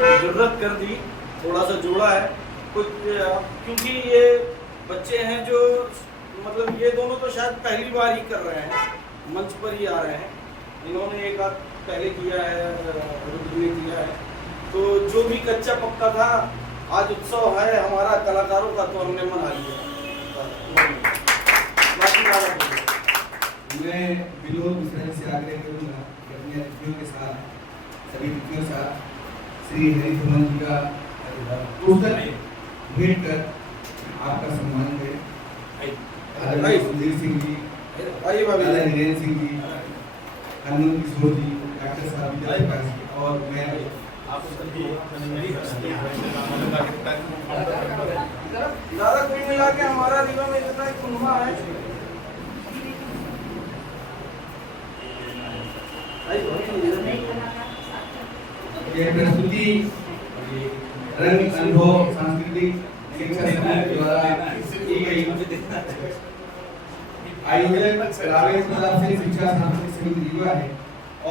जरूरत कर दी, थोड़ा सा जोड़ा है कुछ, क्योंकि ये बच्चे हैं जो मतलब ये दोनों तो शायद पहली बार ही कर रहे हैं, मंच पर ही आ रहे हैं। इन्होंने एक आध पहले किया है, रुद्र ने किया है, तो जो भी कच्चा पक्का था, आज उत्सव है हमारा कलाकारों का, तो हमने मना लिया। मैं विनोद मिश्रा से आग्रह करूँगा कि अपने अतिथियों के साथ, सभी अतिथियों के साथ श्री हरि धवन जी का पुस्तक भेंट कर आपका सम्मान करें। आदरणीय सुधीर सिंह जी, दादा हीरेन सिंह जी, हनुमान किशोर जी, डॉक्टर साहब विजय प्रकाश जी और मैं दादा कुल मिला के हमारा रीवा में इतना ही खुनमा है। ये प्रस्तुति रंग अनुभव सांस्कृतिक शिक्षा समिति द्वारा की गई। आयोजक रावेश प्रताप सिंह शिक्षा सांस्कृतिक समिति रीवा है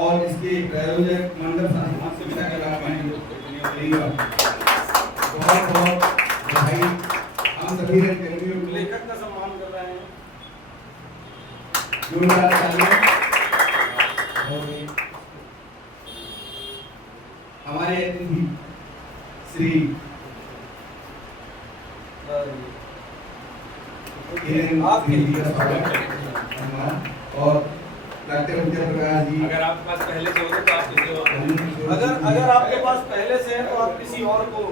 और इसके प्रायोजक मंडप सांस्कृतिक शिक्षा कला रीवा। बहुत बहुत बधाई। हम सभी रंगकर्मियों को लेखक का सम्मान कर रहे हैं। जोरदार तालियां। हमारे अतिथि श्री आपके का स्वागत और डॉक्टर विजय प्रकाश जी, अगर आपके पास पहले से हो तो आप किसी और अगर आपके पास पहले से है तो आप किसी और को।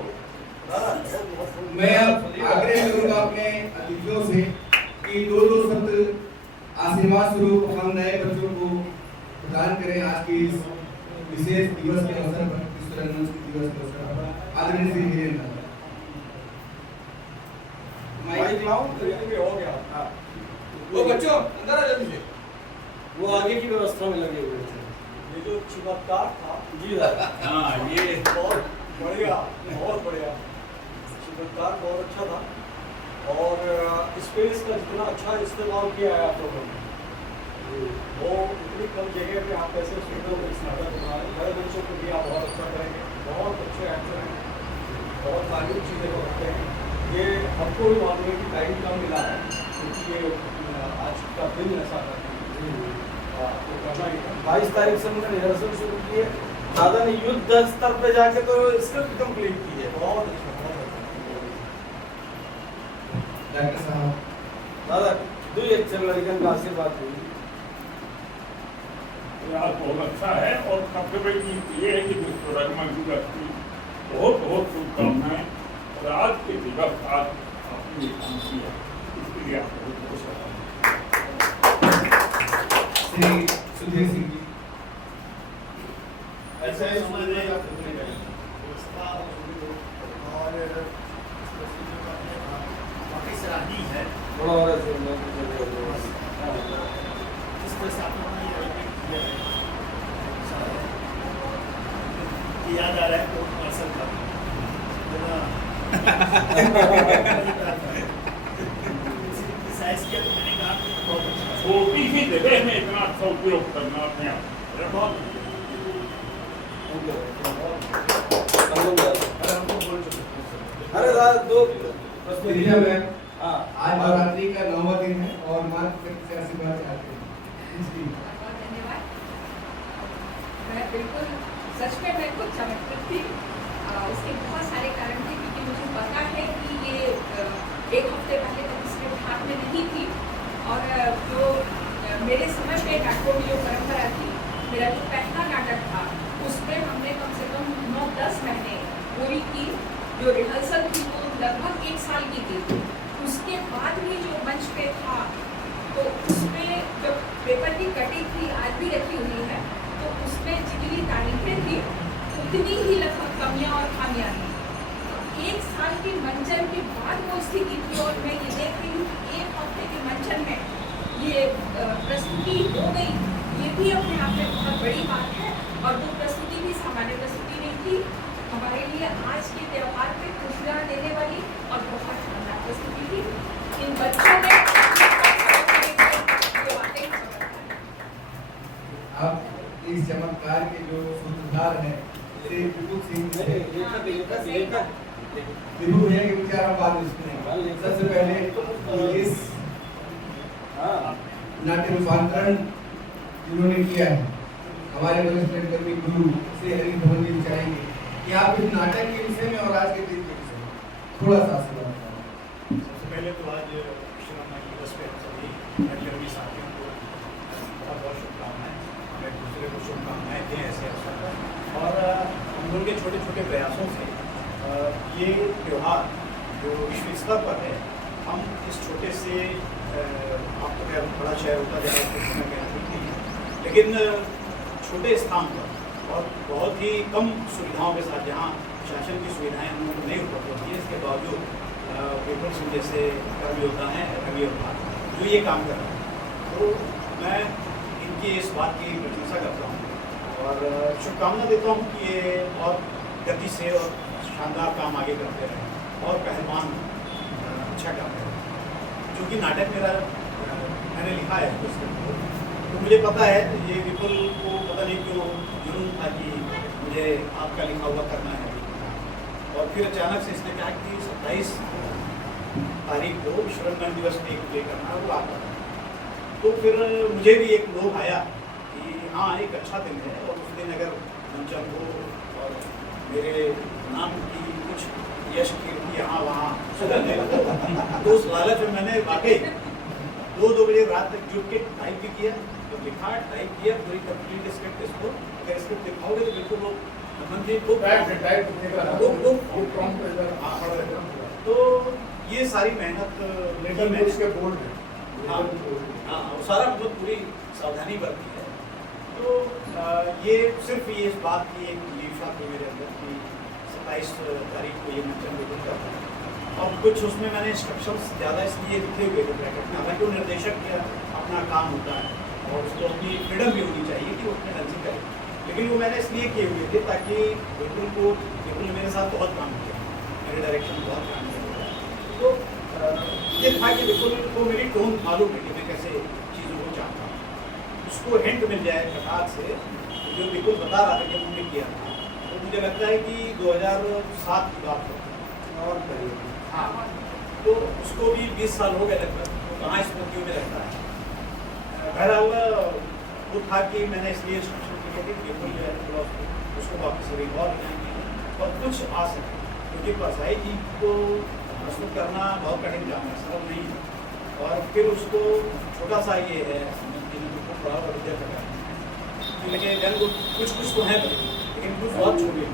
मैं अब आग्रह करूंगा अपने अतिथियों से कि दो शब्द आशीर्वाद स्वरूप हम नए बच्चों को प्रदान करें आज की इस विशेष दिवस के अवसर पर, विश्व रंगमंच दिवस के अवसर पर। आदरणीय श्री हीरेन माइक लाऊं हो गया। हाँ, वो बच्चों अंदर आ जल्दी से। वो आगे की व्यवस्था में लगे हुए थे। ये जो चमत्कार था जी हाँ ये बहुत बढ़िया चमत्कार, बहुत अच्छा था और स्पेस का जितना अच्छा इस्तेमाल किया है आप लोगों ने, वो इतनी कम जगह पे आप कैसे सुंदर नाटक बना रहे हैं। नए बच्चों को भी आप बहुत अच्छा करेंगे, बहुत अच्छे एक्टर हैं, बहुत सारी चीज़ें करते हैं। ये हमको भी मालूम है कि टाइम कम मिला है क्योंकि ये आज का दिन ऐसा है, तो करना ही था। 22 तारीख से हमने रिहर्सल शुरू की है। दादा ने युद्ध स्तर पे जाके तो स्क्रिप्ट कंप्लीट की है। बहुत अच्छा, बहुत अच्छा। डॉक्टर साहब, दादा दो ही अच्छे लड़कन का आशीर्वाद हुई। यार बहुत अच्छा है और सबसे बड़ी चीज ये है कि विश्व रंगमंच दिवस की बहुत बहुत शुभकामनाएं और आज के दिवस आज आपने काम किया, इसके लिए आप बहुत बहुत श्री सुधीर सिंह जी। ऐसे ही हमारे व्यवस्था और काफ़ी सराहनीय है। थोड़ा और ऐसे जिस तरह से आप लोगों ने ये आयोजन किया है, कि याद आ रहा है तो असल का साइज किया तो मैंने कहा कि बहुत अच्छा है। छोटी सी जगह में इतना अच्छा उपयोग करना अपने आप बहुत अरे दादा दो प्रिया मैम, हाँ आज नवरात्रि का 9वां दिन है और मात्र से आशीर्वाद चाहते हैं। बहुत धन्यवाद। मैं बिल्कुल सच में मैं खुद चमत्कृत थी। इसके बहुत सारे कारण थे क्योंकि मुझे पता है कि ये एक हफ्ते पहले तक स्क्रिप्ट हाथ में नहीं थी और जो मेरे समय पे नाटकों की जो परंपरा थी, मेरा जो पहला नाटक था उसमें हमने कम से कम 9-10 महीने पूरी की। जो रिहर्सल थी वो लगभग 1 साल की थी। उसके बाद भी जो मंच पे था तो उसमें जो पेपर की कटिंग थी आज भी रखी हुई है, तो उसमें जितनी तारीफें थी उतनी ही लगभग कमियां और खामियां थी। तो 1 साल के मंचन के बाद वो स्थिति थी और मैं ये देख रही हूँ कि 1 हफ्ते के मंचन में ये प्रस्तुति हो गई, ये भी अपने आप में बहुत बड़ी बात है। और वो प्रस्तुति भी सामान्य प्रस्तुति नहीं थी, हमारे लिए आज के त्यौहार पे खुशियाँ देने वाली और बहुत शानदार प्रस्तुति थी। इन बच्चों ने आप इस चमत्कार के जो सूत्रधार हैं श्री विपुल सिंह जी से। लेखक विभू भैया के विचार हम बाद में सुनेंगे। सबसे पहले इस नाट्य रूपांतरण जिन्होंने किया है हमारे वरिष्ठ कर्मी गुरु श्री हरि भवन जी चाहेंगे कि आप इस नाटक के विषय में और आज के दिन के विषय में थोड़ा सा आशीर्वाद करें। सबसे पहले तो आज विश्वकर्मा दिवस पे हम सभी कर्मी साथियों को बहुत बहुत शुभकामनाएं, हमें दूसरे को शुभकामनाएं दें ऐसे अवसर पर। और हम लोगों के छोटे छोटे प्रयासों से ये त्यौहार जो विश्व स्तर पर है, हम इस छोटे से आपको क्या बड़ा शहर होता जा रहा है, लेकिन छोटे स्थान पर और बहुत ही कम सुविधाओं के साथ, जहाँ शासन की सुविधाएं हम लोगों को नहीं उपलब्ध होती है, इसके बावजूद विपुल सिंह जैसे कर्म योद्धा हैं, कर्मी योद्धा जो ये काम कर रहे हैं, तो मैं इनकी इस बात की प्रशंसा करता हूँ और शुभकामना देता हूँ कि ये और गति से और शानदार काम आगे करते रहें और पहलवान अच्छा काम करें। चूँकि नाटक मेरा मैंने लिखा है तो मुझे पता है, ये विपुल को पता नहीं क्यों जुनून था कि मुझे आपका लिखा हुआ करना है, और फिर अचानक से इसने कहा कि 27 तारीख को विश्वकर्मा दिवस पे एक प्ले करना है, वो आता है। तो फिर मुझे भी एक लोभ आया कि हाँ एक अच्छा दिन है और उस दिन अगर मंचन हो और मेरे नाम की कुछ यश कीर्ति यहाँ वहाँ सुधरने लगा, तो उस लालच में मैंने वाकई 2 बजे रात तक जुट के टाइप भी किया, तो लिखा टाइप किया पूरी कंप्लीट स्क्रिप्ट। इसको अगर स्क्रिप्ट दिखाओगे तो बिल्कुल लोग मंदिर को तो ये सारी मेहनत उसके बोर्ड में हाँ सारा मतलब पूरी सावधानी बरती है। तो ये सिर्फ ये इस बात की एक लीफा थी मेरे अंदर कि 27 तारीख को ये मंचन बिल्कुल करता है, और कुछ उसमें मैंने इंस्ट्रक्शंस ज़्यादा इसलिए लिखे हुए थे ब्रैकेट में, हालांकि वो निर्देशक का अपना काम होता है और उसको अपनी फ्रीडम भी होनी चाहिए कि वो अपने ढंग से करे, लेकिन वो मैंने इसलिए किए हुए थे ताकि बिल्कुल मेरे साथ बहुत काम किया, मेरे डायरेक्शन में बहुत काम किया, तो ये था कि बिल्कुल को मेरी टोन मालूम है कि मैं कैसे चीज़ों को चाहता हूँ, उसको हिंट मिल जाए कटार से जो बिल्कुल बता रहा था कि हमने किया था। तो मुझे लगता है कि 2007 की बात हो और करीब, हाँ तो उसको भी 20 साल हो गए लगभग, तो कहाँ स्मृतियों में लगता है। बहरहाल वो था कि मैंने इसलिए इंस्ट्रक्शन लिखे थे कि बिल्कुल जो है थोड़ा उसको वापस रिवॉल्व करेंगे और कुछ आ सके, क्योंकि परसाई जी को प्रस्तुत करना बहुत कठिन काम है, सरल नहीं है, और फिर उसको छोटा सा ये है बड़ा बड़ा करना, लेकिन जन कुछ तो है लेकिन कुछ बहुत छोटे,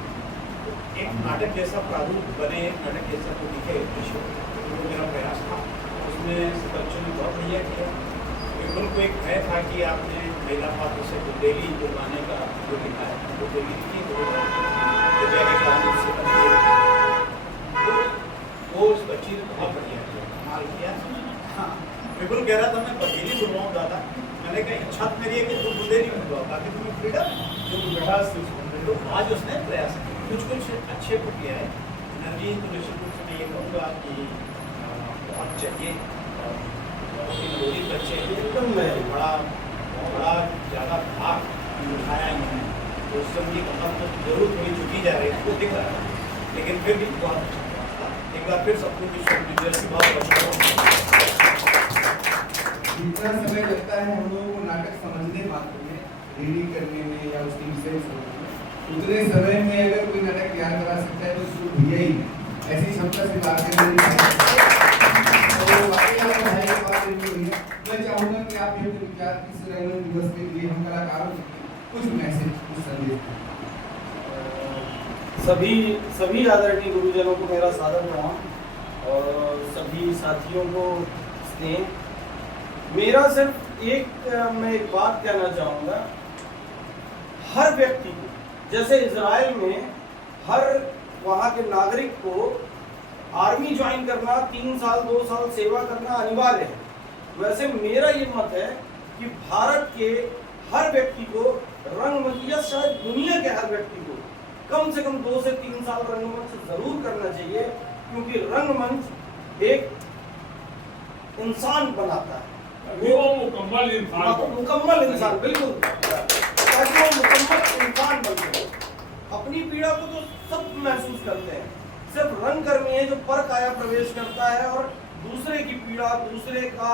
एक नाटक जैसा प्रारूप बने, नाटक जैसा तो दिखे वो मेरा प्रयास था। उसमें सिलेक्शन ने बहुत बढ़िया किया। बिल्कुल को एक भय था कि आपने महिला पात्र से डेली जुर्माने का जो लिखा है वो डेली लिखी के कानून से वो उस बच्ची ने बहुत बढ़िया किया, कमाल किया। हाँ बिल्कुल कह रहा था मैं बघेली बुलवाऊँ दादा, मैंने कहा इच्छा मेरी है कि तुम बुद्धे नहीं बुलवाओ ताकि तुम्हें फ्रीडम जो विकास। तो आज उसने प्रयास कुछ अच्छे को किया है। एनर्जी तो निश्चित रूप से मैं ये कहूँगा कि बहुत चाहिए, और बच्चे एकदम बड़ा ज़्यादा भाग उठाया इन्होंने, तो उससे उनकी कमर तो जरूर थोड़ी झुकी जा रही है, उसको दिख रहा है, लेकिन फिर भी बहुत अच्छा था। एक बार फिर सबको विश्व की बहुत जितना समय लगता है हम लोगों को नाटक समझने मात्र में, रीडिंग करने में या उसके विषय में समझने में, उतने समय में अगर कोई नाटक तैयार करा सकता है तो उसको भैया ही ऐसी क्षमता से बात करने तो वाकई आप पढ़ाई के बाद भैया मैं चाहूँगा कि आप ये विचार इस रंगमंच दिवस के लिए हम कलाकारों से कुछ मैसेज कुछ संदेश सभी आदरणीय गुरुजनों को मेरा सादर प्रणाम और सभी साथियों को स्नेह। मेरा सिर्फ मैं एक बात कहना चाहूँगा, हर व्यक्ति को, जैसे इजराइल में हर वहाँ के नागरिक को आर्मी ज्वाइन करना, 3 साल 2 साल सेवा करना अनिवार्य है, वैसे मेरा ये मत है कि भारत के हर व्यक्ति को रंगमंच या शायद दुनिया के हर व्यक्ति को कम से कम 2 से 3 साल रंगमंच जरूर करना चाहिए, क्योंकि रंगमंच एक इंसान बनाता है, वो मुकम्मल इंसान बिल्कुल, ताकि वो मुकम्मल इंसान बन सके, अपने अपनी पीड़ा को तो सब महसूस करते हैं, सिर्फ रंग कर्मी है जो पर काया प्रवेश करता है और दूसरे की पीड़ा, दूसरे का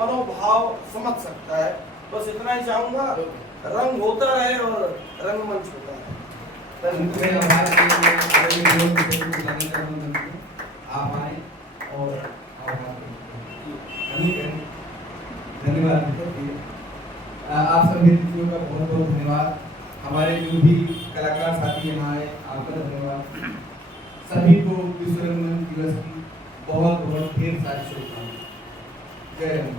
मनोभाव समझ सकता है। बस इतना ही चाहूंगा, रंग होता रहे और रंगमंच होता है। मैं आभार आप आए और धन्यवाद। आप सभी अतिथियों का बहुत बहुत धन्यवाद। हमारे जो भी कलाकार साथी यहाँ आए, आपका धन्यवाद। सभी को विश्व रंगमंच दिवस की बहुत बहुत ढेर सारी शुभकामनाएं। जय हिंद।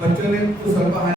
बच्चों ने कुछ